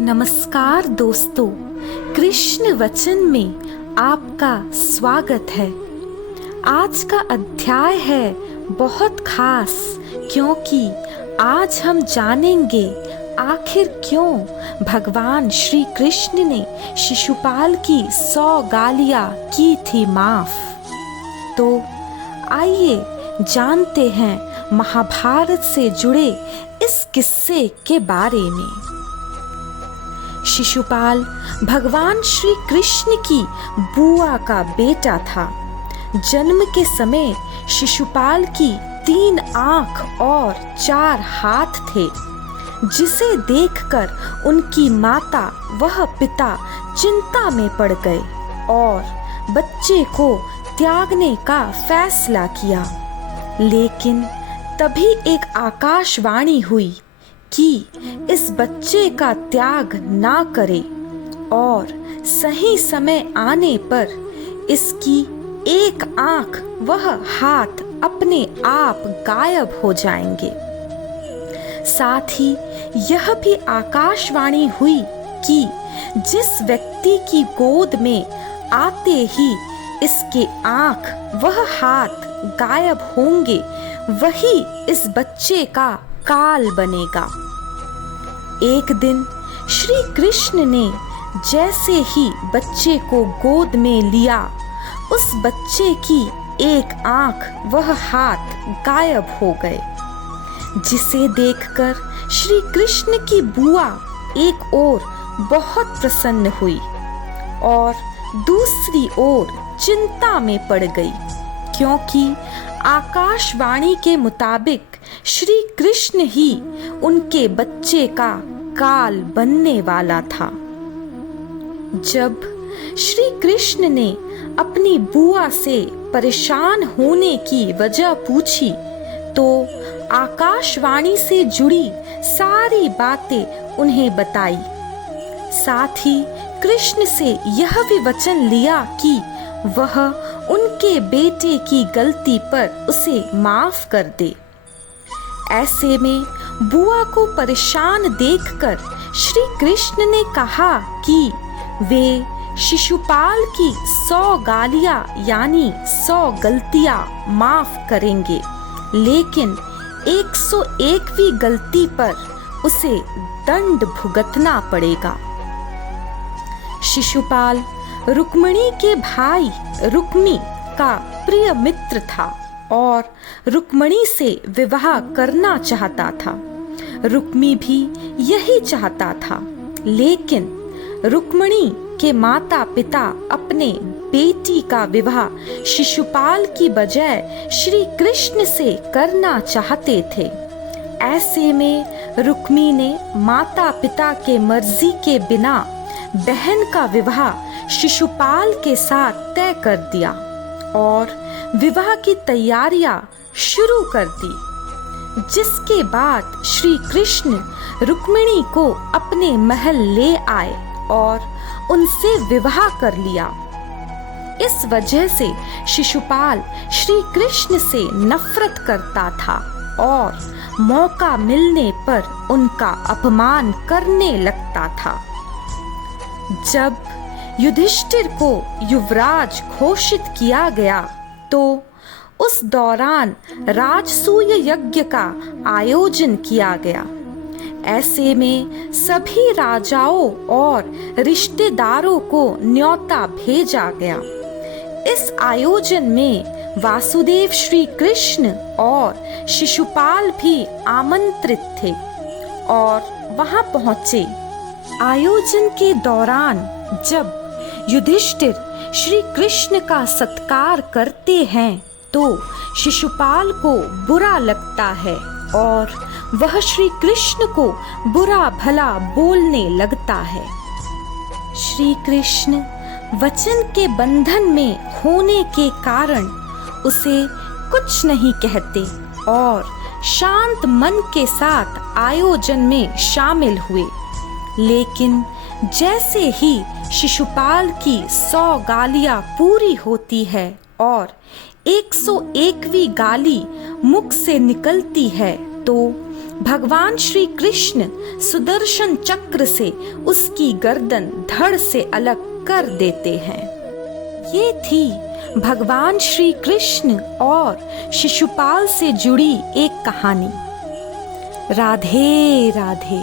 नमस्कार दोस्तों, कृष्ण वचन में आपका स्वागत है। आज का अध्याय है बहुत खास, क्योंकि आज हम जानेंगे आखिर क्यों भगवान श्री कृष्ण ने शिशुपाल की 100 गालियां की थी माफ। तो आइए जानते हैं महाभारत से जुड़े इस किस्से के बारे में। शिशुपाल भगवान श्री कृष्ण की बुआ का बेटा था। जन्म के समय शिशुपाल की 3 आंख और 4 हाथ थे, जिसे देखकर उनकी माता व पिता चिंता में पड़ गए और बच्चे को त्यागने का फैसला किया। लेकिन तभी एक आकाशवाणी हुई कि इस बच्चे का त्याग ना करे और सही समय आने पर इसकी एक आंख वह हाथ अपने आप गायब हो जाएंगे। साथ ही यह भी आकाशवाणी हुई कि जिस व्यक्ति की गोद में आते ही इसके आंख वह हाथ गायब होंगे, वही इस बच्चे का काल बनेगा। एक दिन श्री कृष्ण ने जैसे ही बच्चे को गोद में लिया, उस बच्चे की एक आंख वह हाथ गायब हो गए, जिसे देखकर श्री कृष्ण की बुआ एक ओर बहुत प्रसन्न हुई और दूसरी ओर चिंता में पड़ गई, क्योंकि आकाशवाणी के मुताबिक श्री कृष्ण ही उनके बच्चे का काल बनने वाला था। जब श्री कृष्ण ने अपनी बुआ से परेशान होने की वजह पूछी, तो आकाशवाणी से जुड़ी सारी बातें उन्हें बताई। साथ ही कृष्ण से यह भी वचन लिया कि वह उनके बेटे की गलती पर उसे माफ कर दे। ऐसे में बुआ को परेशान देखकर श्री कृष्ण ने कहा कि वे शिशुपाल की 100 गालियां यानी 100 गलतियां माफ करेंगे, लेकिन 101वीं गलती पर उसे दंड भुगतना पड़ेगा। शिशुपाल रुक्मिणी के भाई रुक्मी का प्रिय मित्र था और रुक्मिणी से विवाह करना चाहता था। रुक्मी भी यही चाहता था, लेकिन रुक्मिणी के माता पिता अपने बेटी का विवाह शिशुपाल की बजाय श्री कृष्ण से करना चाहते थे। ऐसे में रुक्मी ने माता पिता के मर्जी के बिना बहन का विवाह शिशुपाल के साथ तय कर दिया और विवाह की तैयारियां शुरू कर दी, जिसके बाद श्री कृष्ण रुक्मिणी को अपने महल ले आए और उनसे विवाह कर लिया। इस वजह से शिशुपाल श्री कृष्ण से नफरत करता था और मौका मिलने पर उनका अपमान करने लगता था। जब युधिष्ठिर को युवराज घोषित किया गया, तो उस दौरान राजसूय यज्ञ का आयोजन किया गया। ऐसे में सभी राजाओं और रिश्तेदारों को न्योता भेजा गया। इस आयोजन में वासुदेव श्री कृष्ण और शिशुपाल भी आमंत्रित थे और वहां पहुंचे। आयोजन के दौरान जब युधिष्ठिर श्री कृष्ण का सत्कार करते हैं, तो शिशुपाल को बुरा लगता है और वह श्री कृष्ण को बुरा भला बोलने लगता है। श्री कृष्ण वचन के बंधन में होने के कारण उसे कुछ नहीं कहते और शांत मन के साथ आयोजन में शामिल हुए। लेकिन जैसे ही शिशुपाल की 100 गालियां पूरी होती है और 101वीं गाली मुख से निकलती है, तो भगवान श्री कृष्ण सुदर्शन चक्र से उसकी गर्दन धड़ से अलग कर देते हैं। ये थी भगवान श्री कृष्ण और शिशुपाल से जुड़ी एक कहानी। राधे राधे।